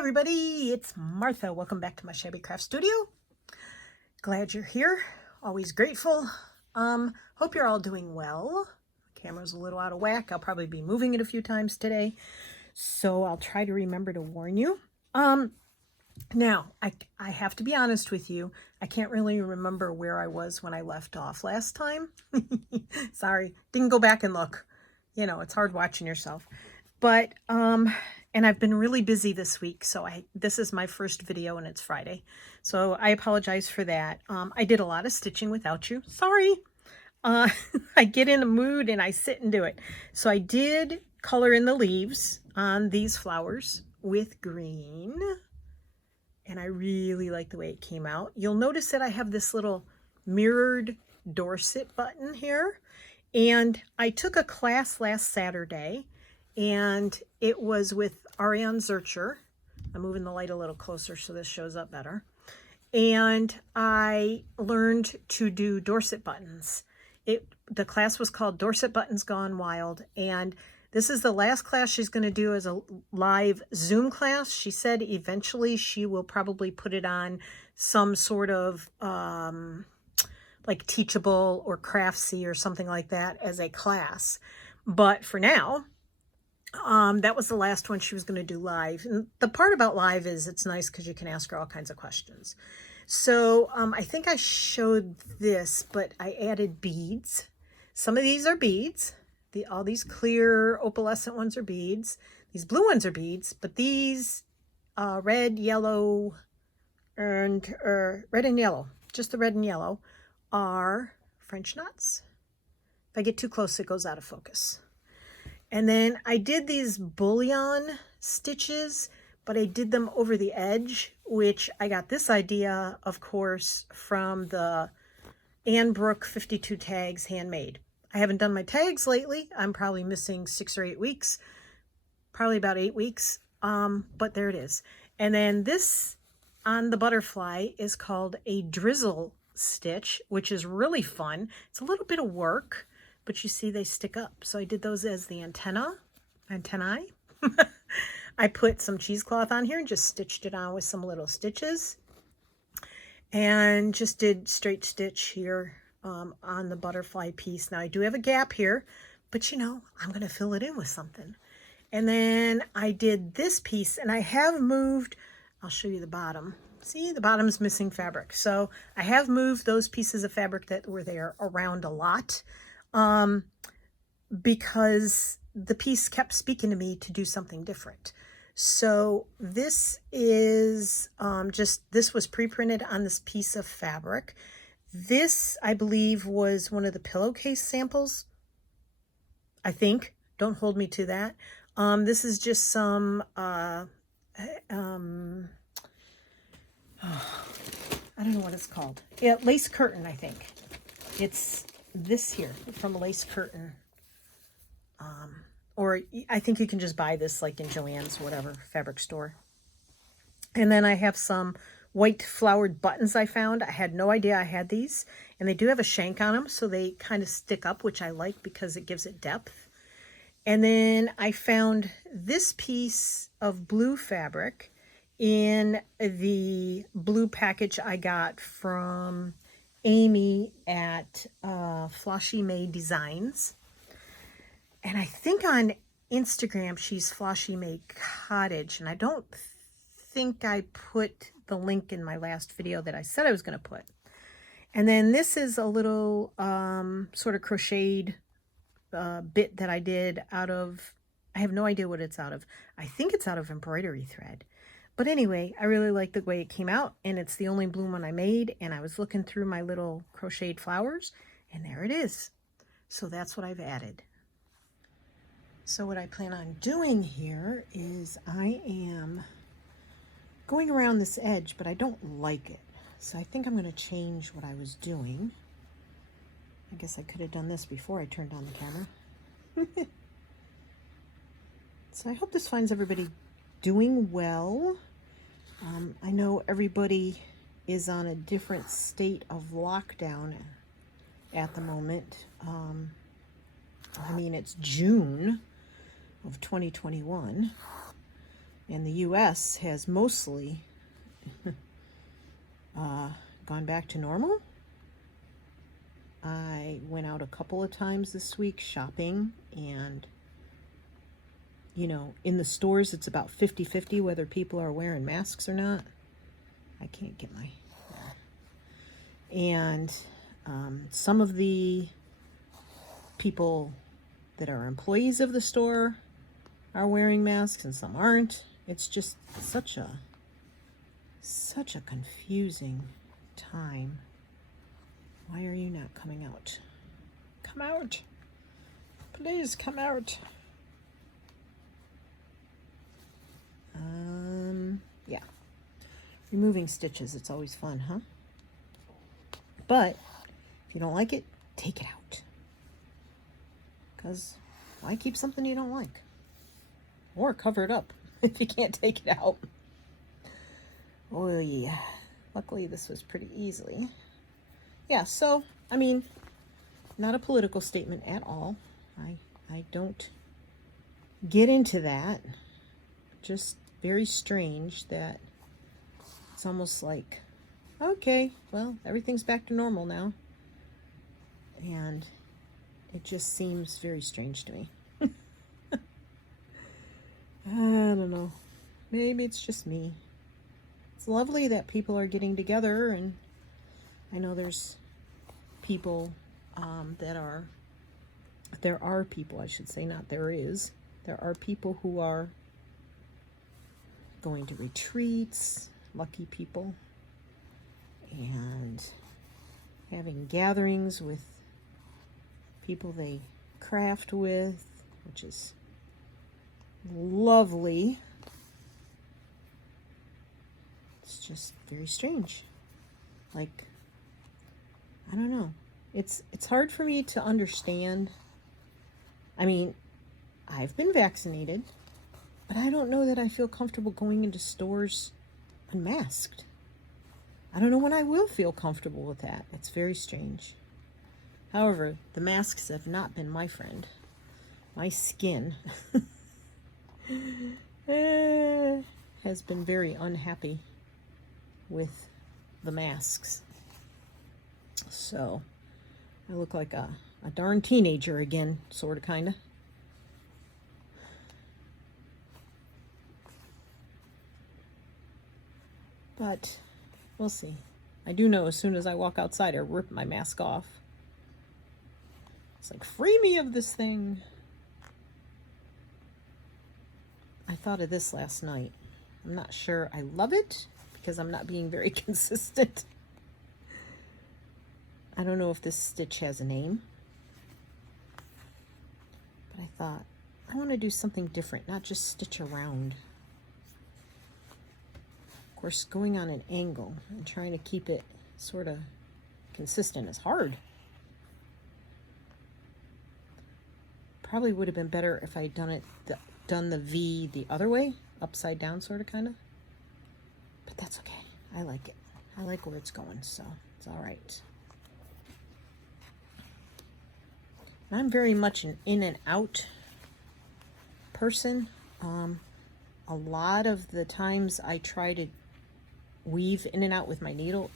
everybody, it's Martha. Welcome back to my Shabby Craft Studio. Glad you're here. Always grateful. Hope you're all doing well. Camera's a little out of whack. I'll probably be moving it a few times today, so I'll try to remember to warn you. Now, I have to be honest with you. I can't really remember where I was when I left off last time. Sorry, didn't go back and look. You know, it's hard watching yourself. But, and I've been really busy this week, so this is my first video and it's Friday. So I apologize for that. I did a lot of stitching without you. Sorry. I get in a mood and I sit and do it. So I did color in the leaves on these flowers with green. And I really like the way it came out. You'll notice that I have this little mirrored Dorset button here. And I took a class last Saturday, and it was with Ariane Zurcher. I'm moving the light a little closer so this shows up better. And I learned to do Dorset buttons. The class was called Dorset Buttons Gone Wild, and this is the last class she's going to do as a live Zoom class. She said eventually she will probably put it on some sort of like Teachable or Craftsy or something like that as a class. But for now, that was the last one she was going to do live. And the part about live is it's nice because you can ask her all kinds of questions. So I think I showed this, but I added beads. Some of these are beads. All these clear opalescent ones are beads. These blue ones are beads, but these red, yellow, and red and yellow, just the red and yellow, are French knots. If I get too close, it goes out of focus. And then I did these bullion stitches, but I did them over the edge, which I got this idea, of course, from the Ann Brook 52 tags handmade. I haven't done my tags lately. I'm probably missing 6 or 8 weeks, probably about 8 weeks, but there it is. And then this on the butterfly is called a Drizzle Stitch, which is really fun. It's a little bit of work, but you see they stick up. So I did those as the antennae. I put some cheesecloth on here and just stitched it on with some little stitches, and just did straight stitch here on the butterfly piece. Now I do have a gap here, but you know, I'm going to fill it in with something. And then I did this piece, and I have moved, I'll show you the bottom. See, the bottom's missing fabric. So I have moved those pieces of fabric that were there around a lot, because the piece kept speaking to me to do something different. So this is this was pre-printed on this piece of fabric. This, I believe, was one of the pillowcase samples, I think. Don't hold me to that. This is just some, I don't know what it's called. Yeah, lace curtain, I think. It's this here from Lace Curtain. Or I think you can just buy this like in Joann's, whatever, fabric store. And then I have some white flowered buttons I found. I had no idea I had these, and they do have a shank on them, so they kind of stick up, which I like because it gives it depth. And then I found this piece of blue fabric in the blue package I got from Amy at Floshy May Designs. And I think on Instagram she's Floshy May Cottage, and I don't think I put the link in my last video that I said I was going to put. And then this is a little sort of crocheted bit that I did out of, I have no idea what it's out of. I think it's out of embroidery thread. But anyway, I really like the way it came out, and it's the only blue one I made, and I was looking through my little crocheted flowers, and there it is. So that's what I've added. So what I plan on doing here is I am going around this edge, but I don't like it. So I think I'm going to change what I was doing. I guess I could have done this before I turned on the camera. So I hope this finds everybody doing well. I know everybody is on a different state of lockdown at the moment. I mean, it's June of 2021. And the US has mostly gone back to normal. I went out a couple of times this week shopping, and you know, in the stores it's about 50-50 whether people are wearing masks or not. I can't get my... And some of the people that are employees of the store are wearing masks and some aren't. It's just such a confusing time. Why are you not coming out? Come out. Please come out. Yeah. Removing stitches, it's always fun, huh? But if you don't like it, take it out. Because why keep something you don't like? Or cover it up if you can't take it out. Oh yeah. Luckily this was pretty easily. Yeah, so, I mean, not a political statement at all. I don't get into that. Just very strange that it's almost like, okay, well, everything's back to normal now. And it just seems very strange to me. I don't know. Maybe it's just me. It's lovely that people are getting together, and I know there's people there are people, I should say, not there is. There are people who are going to retreats, lucky people, and having gatherings with people they craft with, which is lovely. It's just very strange. Like, I don't know. It's hard for me to understand. I mean, I've been vaccinated, but I don't know that I feel comfortable going into stores unmasked. I don't know when I will feel comfortable with that. It's very strange. However, the masks have not been my friend. My skin has been very unhappy with the masks. So, I look like a darn teenager again, sort of, kind of. But we'll see. I do know as soon as I walk outside, I rip my mask off. It's like, free me of this thing. I thought of this last night. I'm not sure I love it because I'm not being very consistent. I don't know if this stitch has a name. But I thought, I want to do something different, not just stitch around. Of course, going on an angle and trying to keep it sort of consistent is hard. Probably would have been better if I had done the V the other way, upside down, sort of, kind of. But that's okay. I like it. I like where it's going, so it's all right. I'm very much an in and out person. A lot of the times I try to weave in and out with my needle,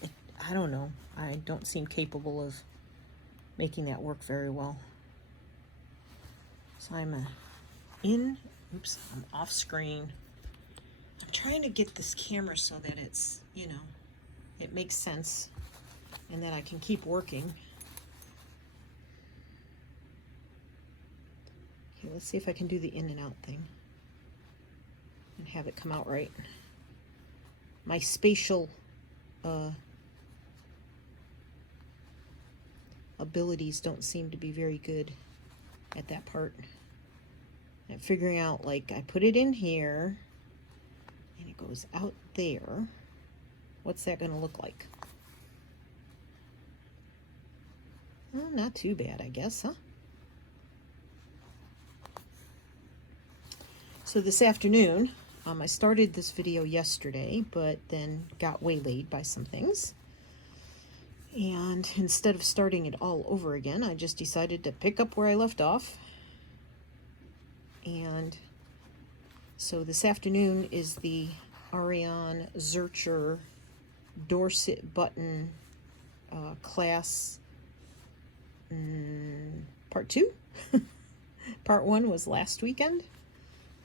I don't know. I don't seem capable of making that work very well. So I'm off screen. I'm trying to get this camera so that it's, you know, it makes sense and that I can keep working. Okay, let's see if I can do the in and out thing and have it come out right. My spatial abilities don't seem to be very good at that part. And figuring out, like, I put it in here and it goes out there. What's that going to look like? Well, not too bad, I guess, huh? So this afternoon, I started this video yesterday, but then got waylaid by some things. And instead of starting it all over again, I just decided to pick up where I left off and So this afternoon is the Ariane Zurcher Dorset button class part 2. Part 1 was last weekend.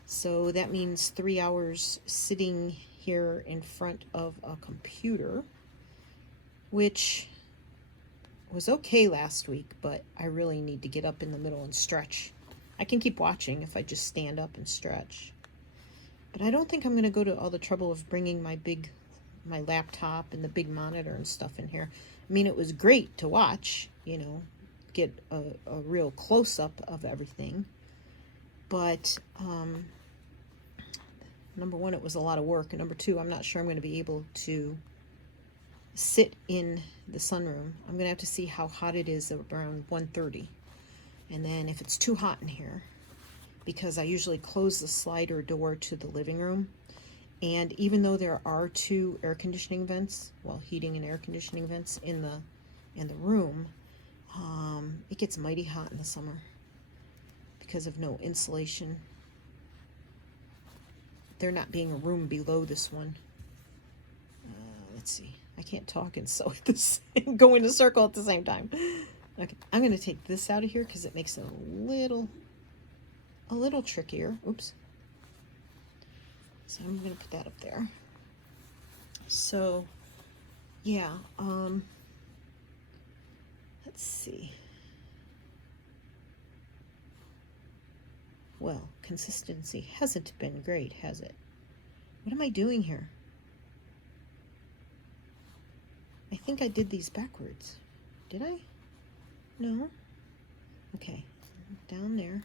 So that means 3 hours sitting here in front of a computer, which was okay last week, but I really need to get up in the middle and stretch. I can keep watching if I just stand up and stretch. But I don't think I'm going to go to all the trouble of bringing my laptop and the big monitor and stuff in here. I mean, it was great to watch, you know, get a real close-up of everything. But number one, it was a lot of work. And number two, I'm not sure I'm going to be able to sit in the sunroom. I'm going to have to see how hot it is around 1:30. And then if it's too hot in here, because I usually close the slider door to the living room, and even though there are 2 air conditioning vents, well, heating and air conditioning vents in the room, it gets mighty hot in the summer because of no insulation. There not being a room below this one. Let's see. I can't talk and sew at this and go in a circle at the same time. Okay, I'm going to take this out of here because it makes it a little trickier. Oops. So I'm going to put that up there. So, yeah. Let's see. Well, consistency hasn't been great, has it? What am I doing here? I think I did these backwards. Did I? No? Okay. Down there.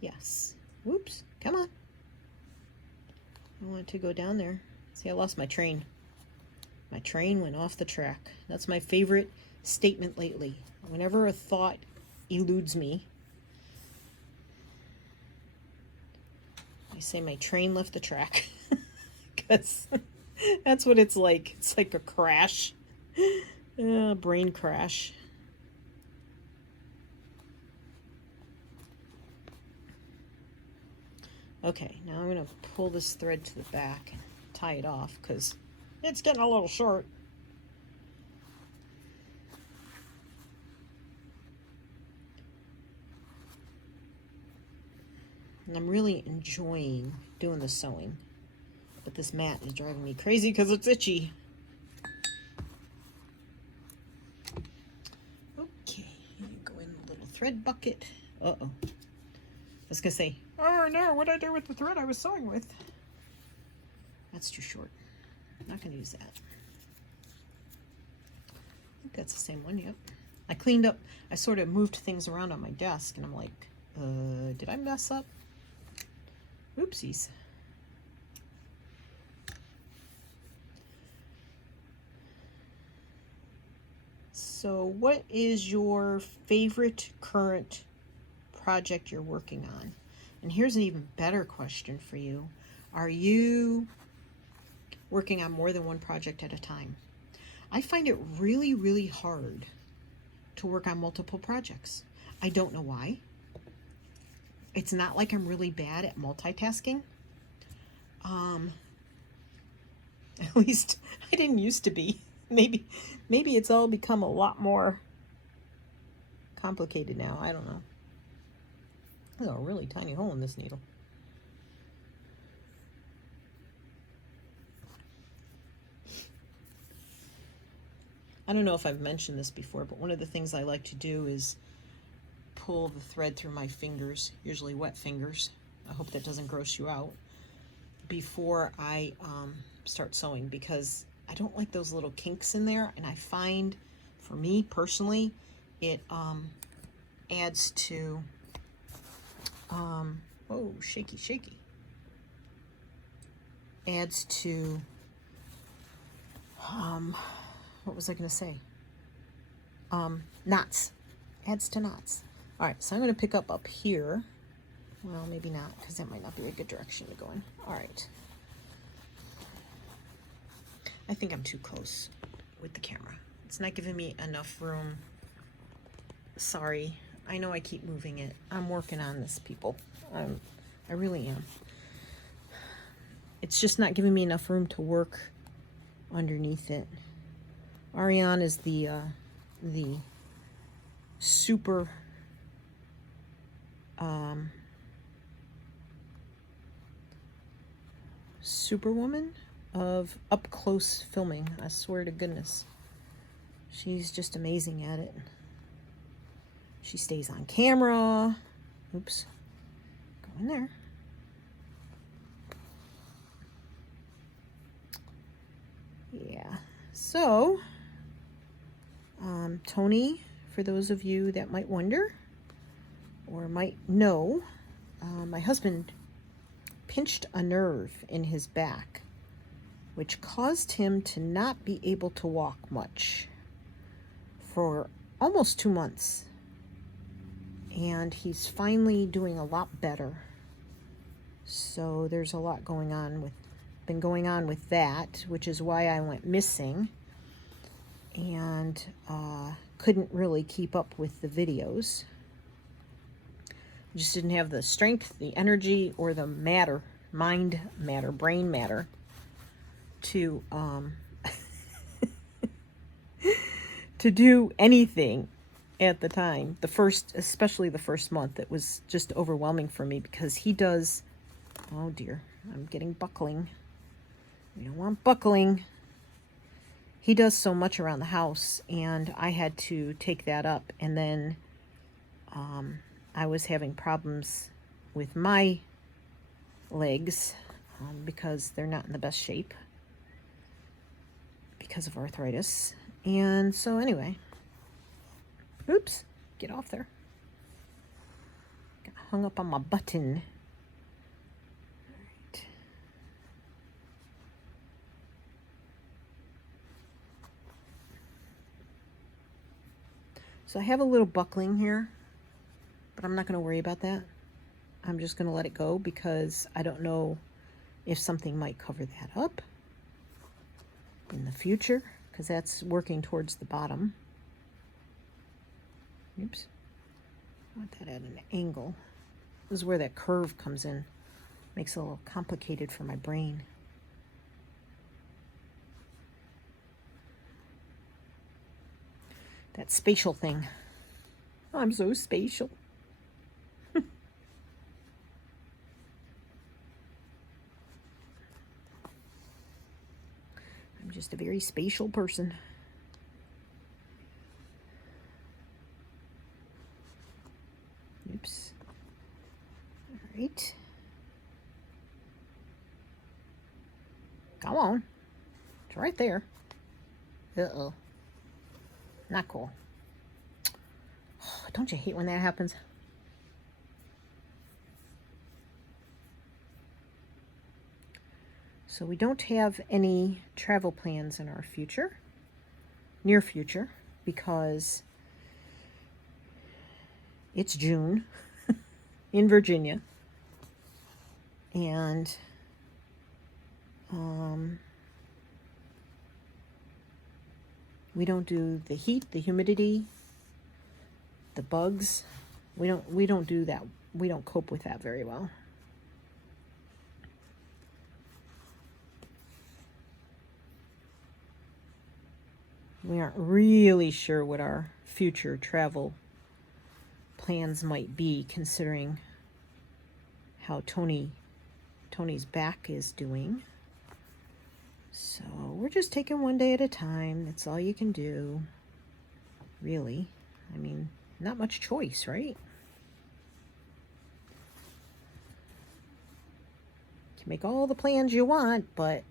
Yes. Whoops. Come on. I want to go down there. See, I lost my train. My train went off the track. That's my favorite statement lately. Whenever a thought eludes me, I say my train left the track. Because that's what it's like. It's like a crash. Brain crash. Okay, now I'm going to pull this thread to the back and tie it off because it's getting a little short. And I'm really enjoying doing the sewing. But this mat is driving me crazy because it's itchy. Okay, go in the little thread bucket. Uh-oh. I was going to say, oh no, what did I do with the thread I was sewing with? That's too short. I'm not going to use that. I think that's the same one, yep. I cleaned up, I sort of moved things around on my desk, and I'm like, did I mess up? Oopsies. So what is your favorite current project you're working on? And here's an even better question for you. Are you working on more than one project at a time? I find it really, really hard to work on multiple projects. I don't know why. It's not like I'm really bad at multitasking. At least I didn't used to be. Maybe it's all become a lot more complicated now. I don't know. There's a really tiny hole in this needle. I don't know if I've mentioned this before, but one of the things I like to do is pull the thread through my fingers, usually wet fingers. I hope that doesn't gross you out, before I start sewing, because I don't like those little kinks in there, and I find, for me personally, it adds to, oh, shaky, adds to, what was I going to say? Knots. Adds to knots. All right, so I'm going to pick up here. Well, maybe not, because that might not be a good direction to go in. All right. I think I'm too close with the camera. It's not giving me enough room. Sorry. I know I keep moving it. I'm working on this, people. I really am. it's just not giving me enough room to work underneath it. Ariane is the super superwoman of up close filming. I swear to goodness, she's just amazing at it. She stays on camera. Oops, go in there. Yeah, so Tony, for those of you that might wonder or might know, my husband pinched a nerve in his back, which caused him to not be able to walk much for almost 2 months. And he's finally doing a lot better. So there's a lot been going on with that, which is why I went missing and couldn't really keep up with the videos. Just didn't have the strength, the energy, or the brain matter to to do anything at the time. Especially the first month, it was just overwhelming for me because he does, oh dear, I'm getting buckling. We don't want buckling. He does so much around the house, and I had to take that up. And then I was having problems with my legs because they're not in the best shape because of arthritis. And so anyway, oops, get off there. Got hung up on my button. So I have a little buckling here, but I'm not going to worry about that. I'm just going to let it go because I don't know if something might cover that up in the future, because that's working towards the bottom. Oops. I want that at an angle. This is where that curve comes in. Makes it a little complicated for my brain. That spatial thing. I'm so spatial. I'm just a very spatial person. Oops. All right. Come on. It's right there. Uh-oh. Not cool. Oh, don't you hate when that happens? So we don't have any travel plans in our near future, because it's June in Virginia. And we don't do the heat, the humidity, the bugs. We don't do that. We don't cope with that very well. We aren't really sure what our future travel plans might be, considering how Tony's back is doing. So we're just taking one day at a time. That's all you can do, really. I mean, not much choice, right? You can make all the plans you want, but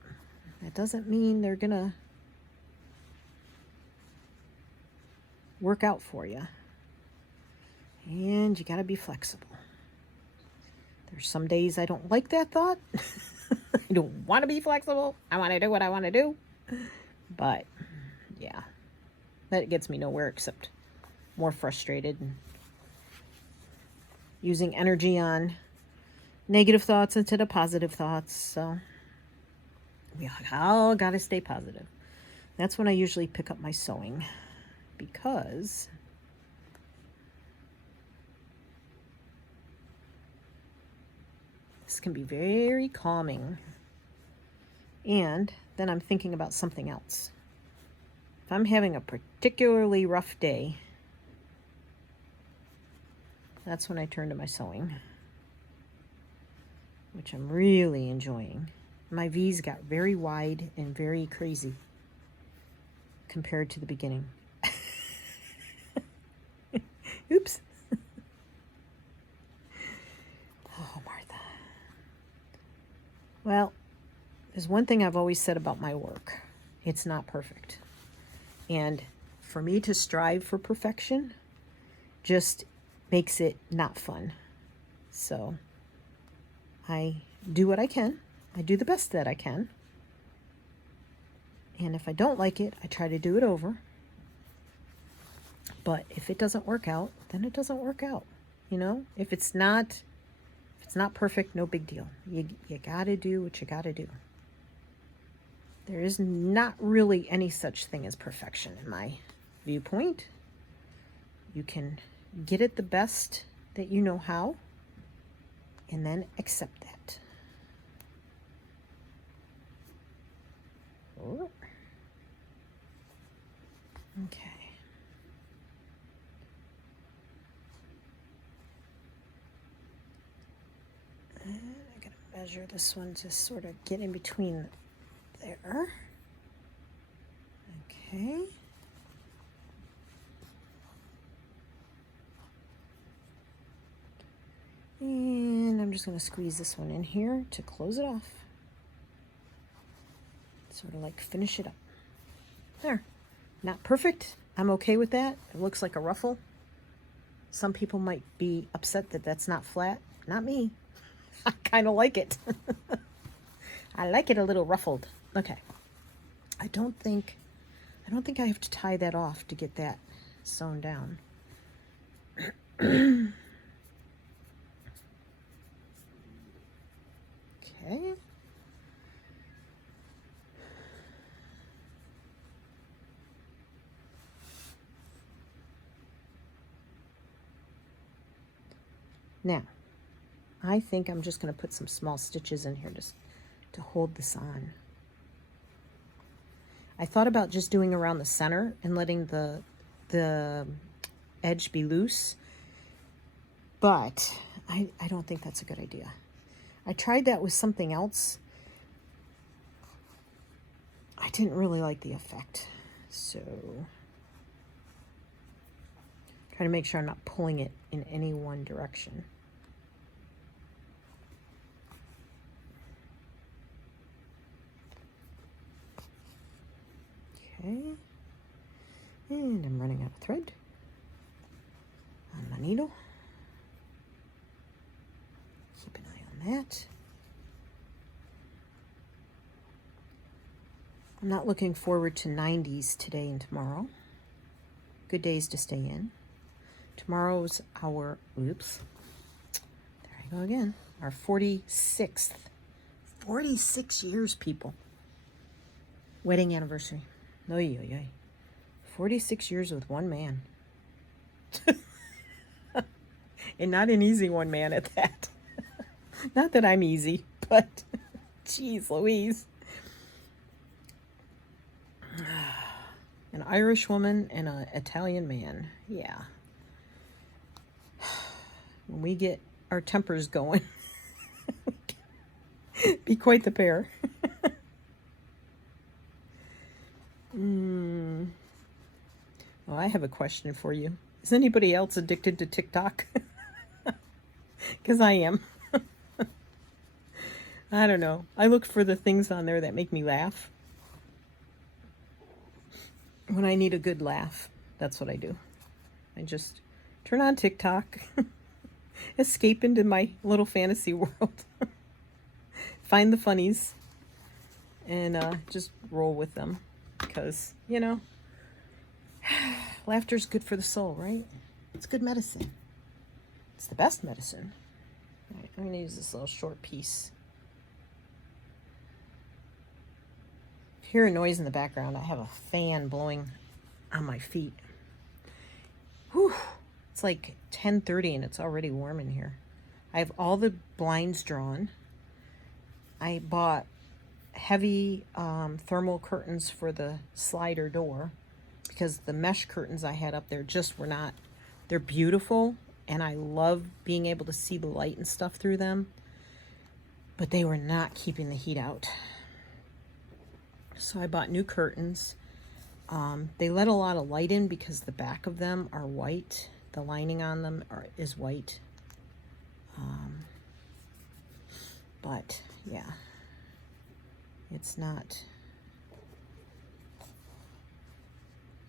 that doesn't mean they're gonna work out for you. And you gotta be flexible. There's some days I don't like that thought. I don't want to be flexible. I want to do what I want to do. But yeah, that gets me nowhere except more frustrated and using energy on negative thoughts instead of positive thoughts. So we all got to stay positive. That's when I usually pick up my sewing, because this can be very calming. And then I'm thinking about something else. If I'm having a particularly rough day, that's when I turn to my sewing, which I'm really enjoying. My V's got very wide and very crazy compared to the beginning. Oops. Oh, Martha. Well, there's one thing I've always said about my work. It's not perfect. And for me to strive for perfection just makes it not fun. So I do what I can. I do the best that I can. And if I don't like it, I try to do it over. But if it doesn't work out, then it doesn't work out. You know, if it's not perfect, no big deal. You got to do what you got to do. There is not really any such thing as perfection in my viewpoint. You can get it the best that you know how, and then accept that. Oh. Okay. And I gotta measure this one to sort of get in between there. Okay. And I'm just going to squeeze this one in here to close it off. Sort of like finish it up. There. Not perfect. I'm okay with that. It looks like a ruffle. Some people might be upset that that's not flat. Not me. I kind of like it. I like it a little ruffled. Okay. I don't think I have to tie that off to get that sewn down. Okay. Now, I think I'm just going to put some small stitches in here just to hold this on. I thought about just doing around the center and letting the edge be loose, but I don't think that's a good idea. I tried that with something else. I didn't really like the effect, so try to make sure I'm not pulling it in any one direction. Okay, and I'm running out of thread on my needle. Keep an eye on that. I'm not looking forward to 90s today and tomorrow. Good days to stay in. Tomorrow's our, oops, there I go again, our 46th. 46 years, people. Wedding anniversary. Oy, oy, oy. 46 years with one man. And not an easy one man at that. Not that I'm easy, but geez Louise. An Irish woman and an Italian man. Yeah. When we get our tempers going, be quite the pair. Well, I have a question for you. Is anybody else addicted to TikTok? Because I am. I don't know. I look for the things on there that make me laugh. When I need a good laugh, that's what I do. I just turn on TikTok, escape into my little fantasy world, find the funnies, and just roll with them. Because, you know, laughter's good for the soul, right? It's good medicine. It's the best medicine. All right, I'm going to use this little short piece. If you hear a noise in the background, I have a fan blowing on my feet. Whew. It's like 10:30 and it's already warm in here. I have all the blinds drawn. I bought heavy thermal curtains for the slider door, because the mesh curtains I had up there just were not, they're beautiful and I love being able to see the light and stuff through them, but they were not keeping the heat out. So I bought new curtains. They let a lot of light in because the back of them are white. The lining on them is white. But yeah, it's not,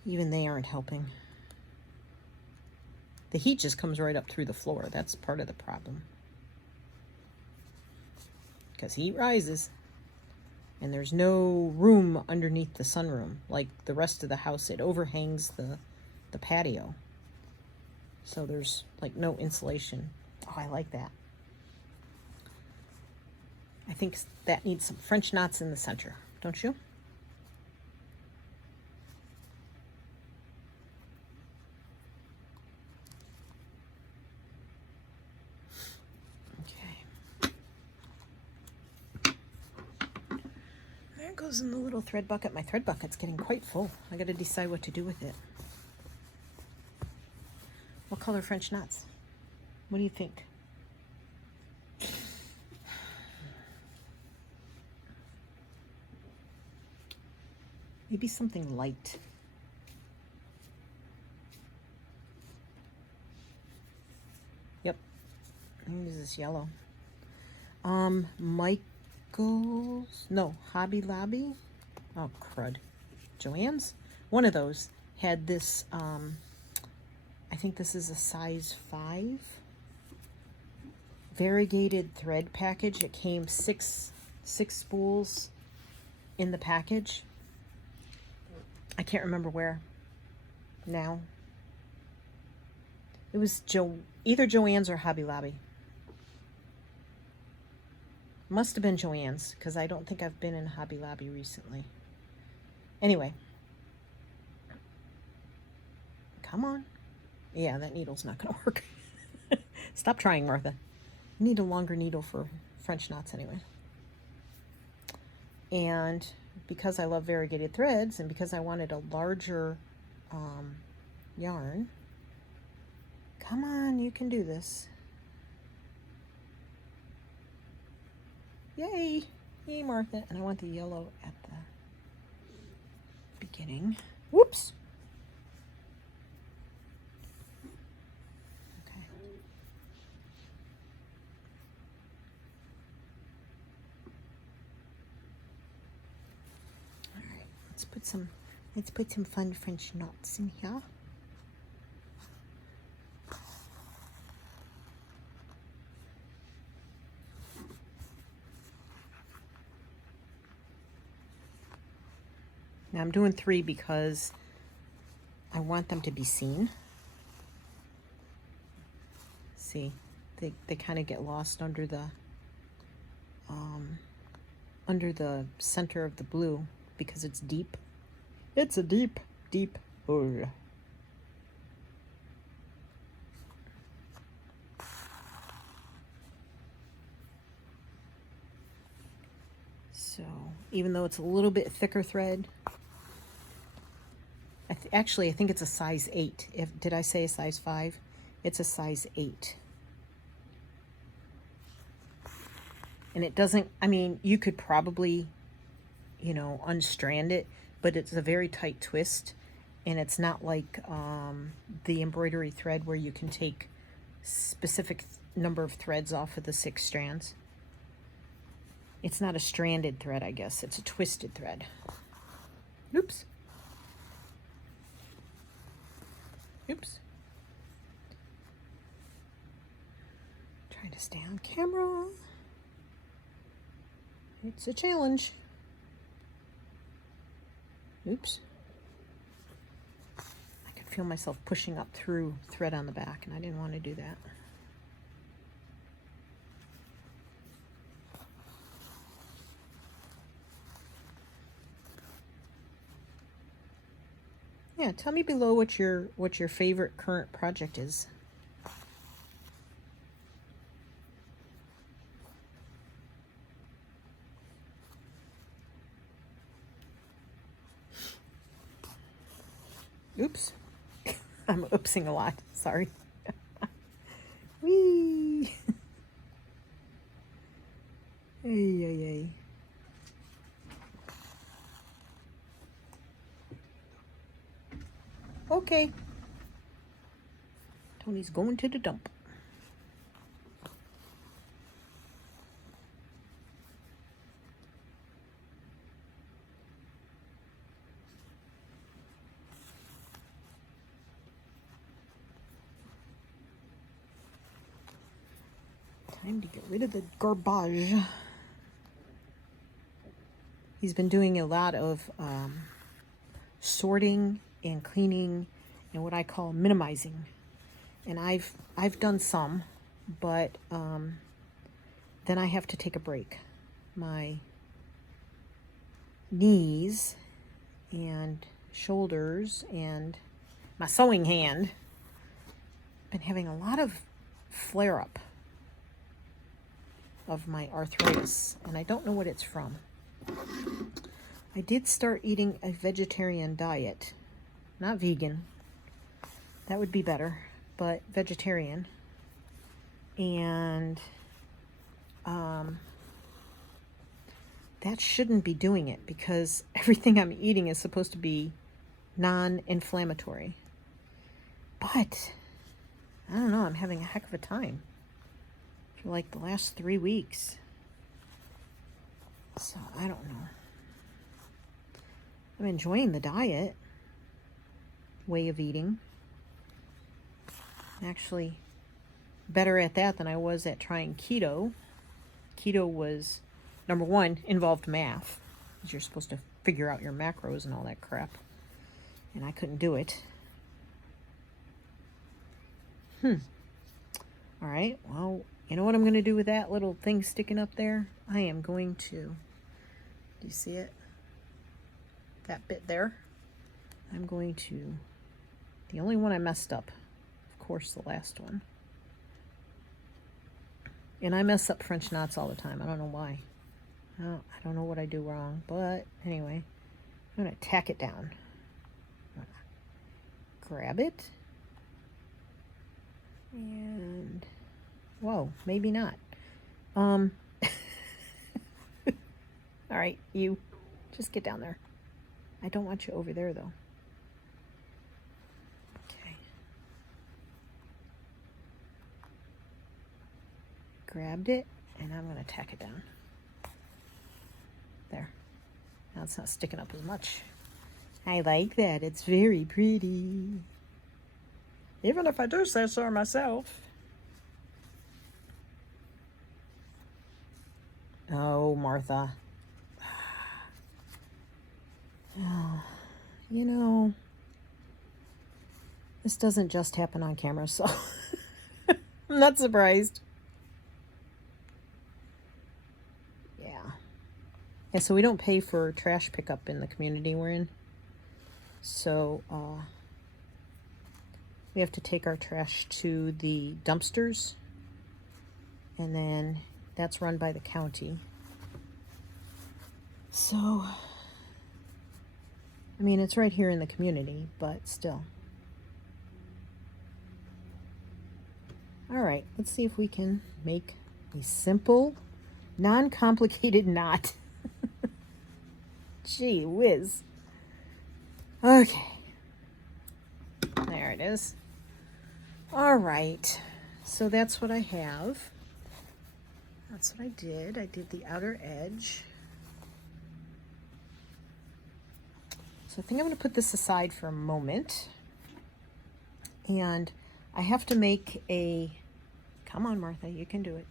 even they aren't helping. The heat just comes right up through the floor. That's part of the problem. Because heat rises. And there's no room underneath the sunroom. Like the rest of the house, it overhangs the patio. So there's like no insulation. Oh, I like that. I think that needs some French knots in the center, don't you? Goes in the little thread bucket. My thread bucket's getting quite full. I got to decide what to do with it. What color French knots? What do you think? Maybe something light. Yep. I think this is yellow. Hobby Lobby, oh crud, Joann's, one of those had this, I think this is a size 5 variegated thread package. It came six spools in the package. I can't remember where now. It was either Joann's or Hobby Lobby. Must have been Joann's, because I don't think I've been in Hobby Lobby recently. Anyway. Come on. Yeah, that needle's not going to work. Stop trying, Martha. You need a longer needle for French knots anyway. And because I love variegated threads, and because I wanted a larger yarn, come on, you can do this. Yay! Yay, Martha. And I want the yellow at the beginning. Whoops! Okay. All right. Let's put some fun French knots in here. Now I'm doing 3 because I want them to be seen. See, they kind of get lost under the center of the blue because it's deep. It's a deep hole. So even though it's a little bit thicker thread, actually, I think it's a size 8. Did I say a size 5? It's a size 8. And it doesn't, I mean, you could probably, unstrand it, but it's a very tight twist. And it's not like the embroidery thread where you can take specific number of threads off of the 6 strands. It's not a stranded thread, I guess. It's a twisted thread. Oops. Oops. Trying to stay on camera. It's a challenge. Oops. I could feel myself pushing up through thread on the back, and I didn't want to do that. Yeah, tell me below what your favorite current project is. Oops. I'm oopsing a lot. Sorry. Whee! Ay, ay, ay. Okay. Tony's going to the dump. Time to get rid of the garbage. He's been doing a lot of sorting and cleaning and what I call minimizing. And I've done some, but then I have to take a break. My knees and shoulders and my sewing hand been having a lot of flare-up of my arthritis, and I don't know what it's from. I did start eating a vegetarian diet, not vegan. That would be better, but vegetarian. And that shouldn't be doing it because everything I'm eating is supposed to be non-inflammatory. But I don't know, I'm having a heck of a time for like the last 3 weeks. So I don't know. I'm enjoying the diet way of eating. I'm actually better at that than I was at trying keto. Keto was, number one, involved math, because you're supposed to figure out your macros and all that crap. And I couldn't do it. All right, well, you know what I'm going to do with that little thing sticking up there? I am going to, do you see it? That bit there? I'm going to, the only one I messed up, of course, the last one. And I mess up French knots all the time. I don't know why. I don't know what I do wrong, but anyway, I'm going to tack it down. Grab it. And, whoa, maybe not. All right, you, just get down there. I don't want you over there, though. Okay. Grabbed it, and I'm going to tack it down. There. Now it's not sticking up as much. I like that. It's very pretty. Even if I do say so myself. Oh, Martha. Oh, you know, this doesn't just happen on camera, so I'm not surprised. Yeah, so we don't pay for trash pickup in the community we're in. So we have to take our trash to the dumpsters, and then that's run by the county. So, I mean, it's right here in the community, but still. All right, let's see if we can make a simple, non-complicated knot. Gee whiz. Okay. There it is. All right. So that's what I have. That's what I did. I did the outer edge. So I think I'm going to put this aside for a moment. And I have to make a... Come on, Martha, you can do it.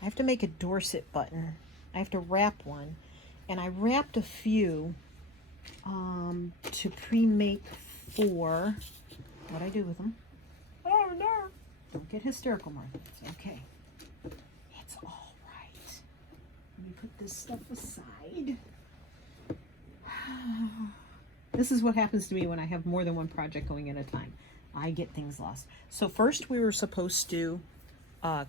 I have to make a Dorset button. I have to wrap one. And I wrapped a few to pre-make for... What'd I do with them? Oh, no. Don't get hysterical, Martha. It's okay. It's all right. Let me put this stuff aside. This is what happens to me when I have more than one project going at a time. I get things lost. So first we were supposed to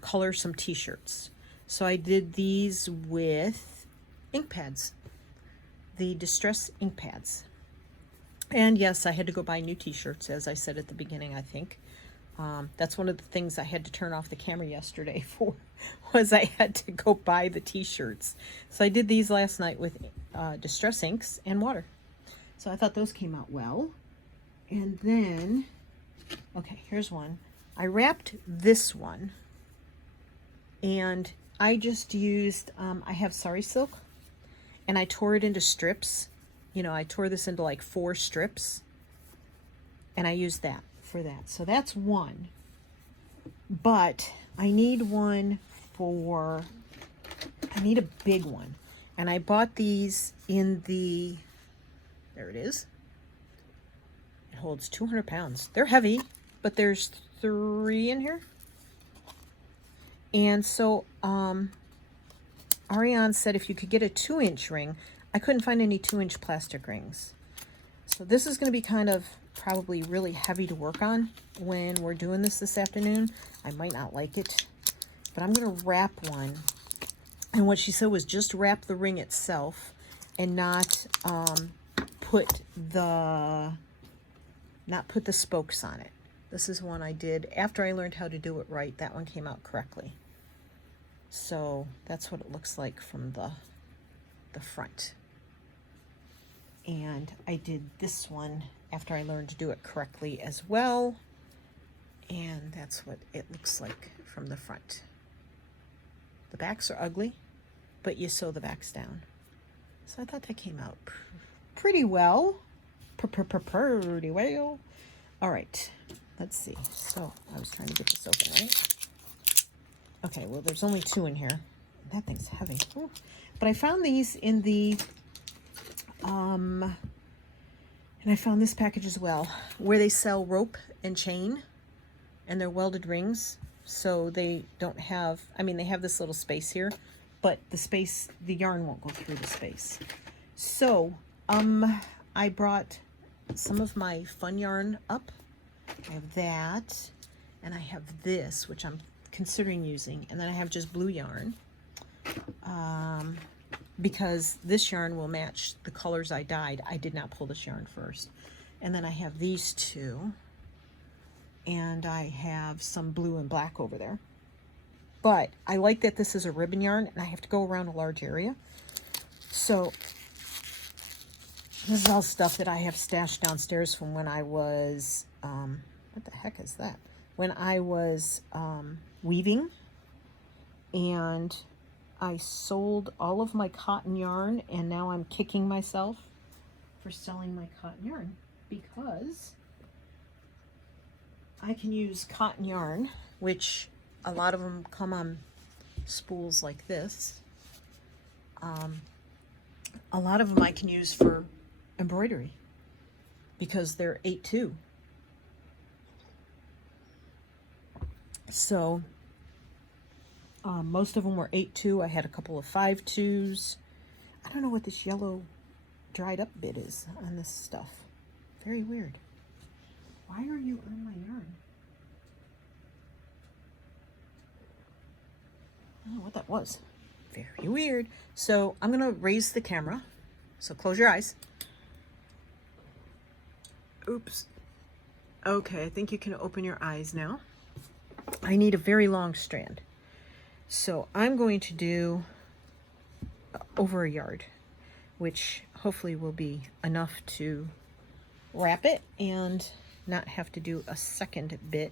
color some t-shirts. So I did these with ink pads, the Distress ink pads. And yes, I had to go buy new t-shirts, as I said at the beginning, I think. That's one of the things I had to turn off the camera yesterday for, was I had to go buy the t-shirts. So I did these last night with Distress inks and water. So I thought those came out well. And then, okay, here's one. I wrapped this one, and I just used, I have sari silk, and I tore it into strips. You know, I tore this into like 4 strips, and I used that for that. So that's one. But I need one for, I need a big one. And I bought these in the, there it is. It holds 200 pounds. They're heavy, but there's 3 in here. And so Ariane said if you could get a 2-inch ring. I couldn't find any 2-inch plastic rings. So this is going to be kind of probably really heavy to work on when we're doing this afternoon. I might not like it, but I'm going to wrap one. And what she said was just wrap the ring itself and not put the spokes on it. This is one I did after I learned how to do it right. That one came out correctly. So that's what it looks like from the front. And I did this one after I learned to do it correctly as well. And that's what it looks like from the front. The backs are ugly, but you sew the backs down. So I thought that came out pretty well. Pretty well. All right, let's see. So I was trying to get this open, right? Okay, well, there's only 2 in here. That thing's heavy. Ooh. But I found these in the, and I found this package as well, where they sell rope and chain, and they're welded rings. So they don't have, I mean, they have this little space here, but the yarn won't go through the space. So, I brought some of my fun yarn up. I have that, and I have this, which I'm considering using, and then I have just blue yarn, because this yarn will match the colors I dyed. I did not pull this yarn first. And then I have these 2, and I have some blue and black over there. But I like that this is a ribbon yarn, and I have to go around a large area. So this is all stuff that I have stashed downstairs from when I was, what the heck is that? When I was weaving, and I sold all of my cotton yarn, and now I'm kicking myself for selling my cotton yarn, because I can use cotton yarn, which a lot of them come on spools like this. A lot of them I can use for embroidery because they're 8/2. So most of them were 8/2. I had a couple of 5/2s. I don't know what this yellow dried up bit is on this stuff. Very weird. Why are you on my yarn? I don't know what that was. Very weird. So I'm going to raise the camera. So close your eyes. Oops. Okay, I think you can open your eyes now. I need a very long strand. So I'm going to do over a yard, which hopefully will be enough to wrap it and not have to do a second bit.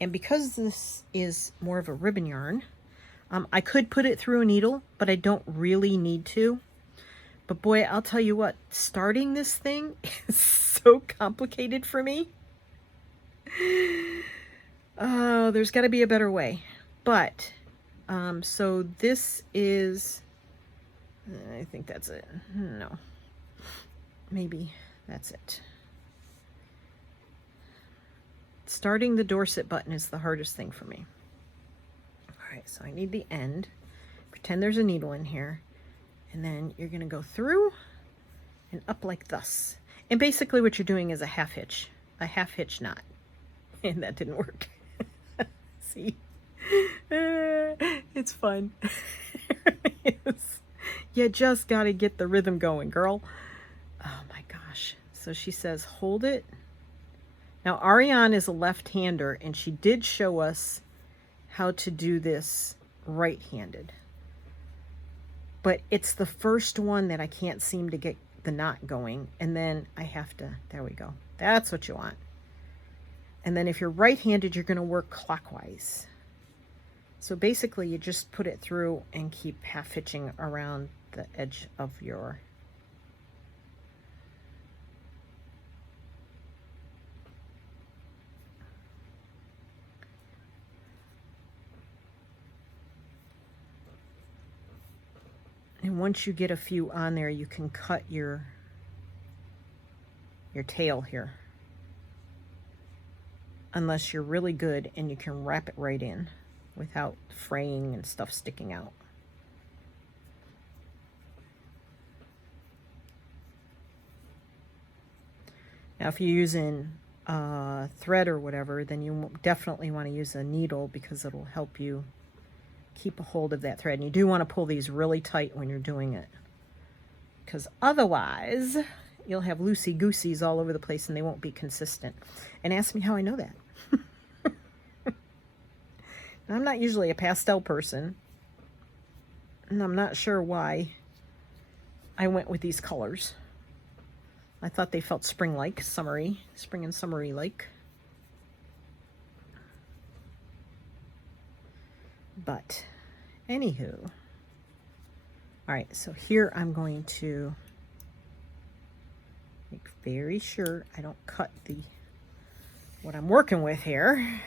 And because this is more of a ribbon yarn, I could put it through a needle, but I don't really need to. But boy, I'll tell you what, starting this thing is so complicated for me. Oh, there's got to be a better way. But, so this is, I think that's it. No, maybe that's it. Starting the Dorset button is the hardest thing for me. All right, so I need the end. Pretend there's a needle in here. And then you're going to go through and up like this. And basically what you're doing is a half hitch knot. And that didn't work. See? It's fun. You just got to get the rhythm going, girl. Oh my gosh. So So she says, hold it. Now, Ariane is a left-hander, and she did show us how to do this right-handed. But it's the first one that I can't seem to get the knot going. And then I have to, there we go. That's what you want. And then if you're right-handed, you're going to work clockwise. So basically, you just put it through and keep half hitching around the edge of your and once you get a few on there, you can cut your tail here. Unless you're really good and you can wrap it right in without fraying and stuff sticking out. Now, if you're using thread or whatever, then you definitely want to use a needle because it'll help you keep a hold of that thread. And you do want to pull these really tight when you're doing it, because otherwise you'll have loosey-gooseys all over the place and they won't be consistent. And ask me how I know that. I'm not usually a pastel person, and I'm not sure why I went with these colors. I thought they felt spring-like, summery, spring and summery-like. But, anywho. Alright, so here I'm going to make very sure I don't cut what I'm working with here.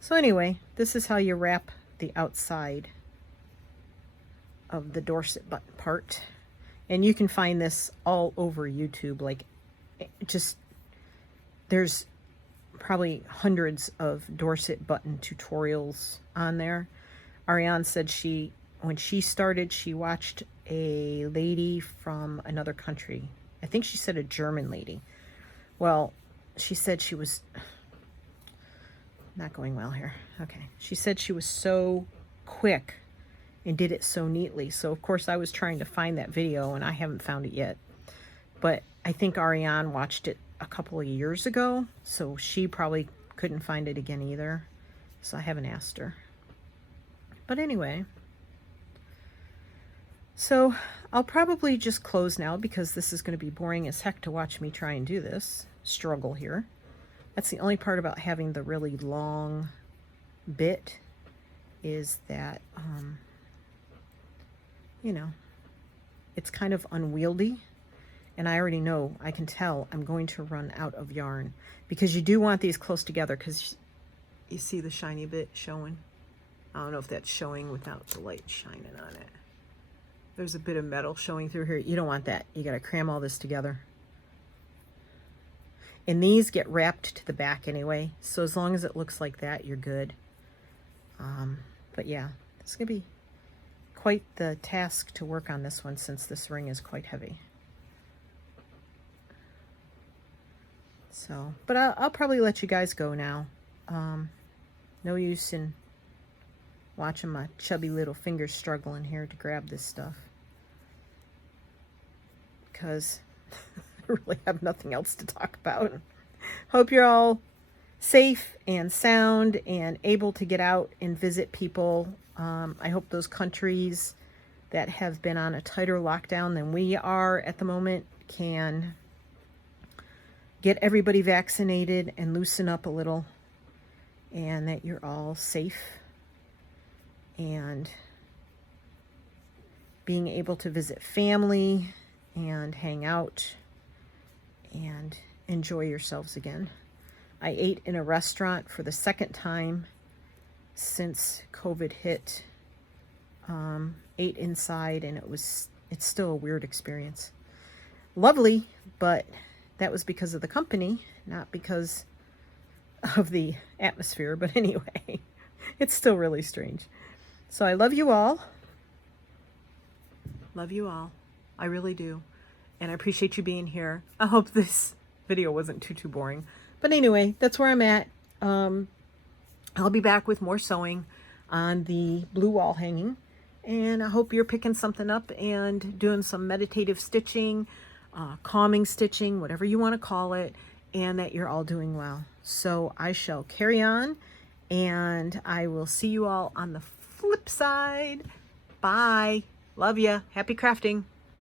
So anyway, this is how you wrap the outside of the Dorset button part. And you can find this all over YouTube. Like, there's probably hundreds of Dorset button tutorials on there. Ariane said when she started, she watched a lady from another country. I think she said a German lady. Well, she said she was not going well here. Okay. She said she was so quick and did it so neatly. So, of course, I was trying to find that video, and I haven't found it yet. But I think Ariane watched it a couple of years ago, so she probably couldn't find it again either. So I haven't asked her. But anyway, so I'll probably just close now because this is going to be boring as heck to watch me try and do this struggle here. That's the only part about having the really long bit, is that, you know, it's kind of unwieldy. And I already know, I can tell I'm going to run out of yarn, because you do want these close together, because you see the shiny bit showing. I don't know if that's showing without the light shining on it. There's a bit of metal showing through here. You don't want that. You got to cram all this together. And these get wrapped to the back anyway, so as long as it looks like that, you're good. But yeah, it's going to be quite the task to work on this one, since this ring is quite heavy. So, but I'll probably let you guys go now. No use in watching my chubby little fingers struggling here to grab this stuff, because I really have nothing else to talk about. Hope you're all safe and sound and able to get out and visit people. I hope those countries that have been on a tighter lockdown than we are at the moment can get everybody vaccinated and loosen up a little, and that you're all safe and being able to visit family and hang out and enjoy yourselves again. I ate in a restaurant for the second time since COVID hit. Ate inside, and it's still a weird experience. Lovely, but that was because of the company, not because of the atmosphere. But anyway, it's still really strange. So I love you all. Love you all. I really do. And I appreciate you being here. I hope this video wasn't too boring. But anyway, that's where I'm at. I'll be back with more sewing on the blue wall hanging. And I hope you're picking something up and doing some meditative stitching. calming stitching, whatever you want to call it, and that you're all doing well. So I shall carry on, and I will see you all on the flip side. Bye. Love ya. Happy crafting.